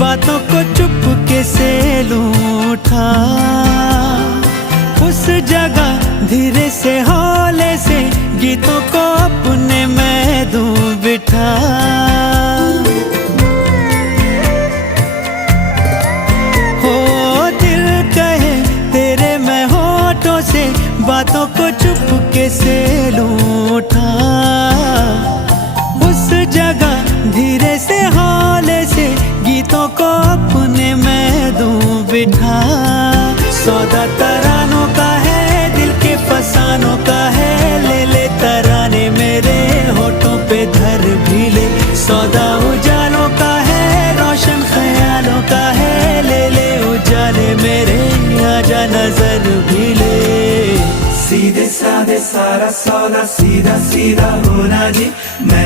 बातों को चुपके से लूटा। उस जगह धीरे से हौले से गीतों को अपने मैं दूं बिठा। हो दिल कहे तेरे मैं होठों से बातों को चुपके से लूटा। उस जगह धीरे से हौले से गीतों को अपने मैं दूं बिठा। सौदा तरानों का है, दिल के फसानों का है, ले ले तराने मेरे होठों पे धर भी ले। सौदा उजालों का है, रोशन ख्यालों का है, ले ले उजाले मेरे, आजा नजर भी ले। सीधे साधे सारा सौदा सीधा सीधा होना जी,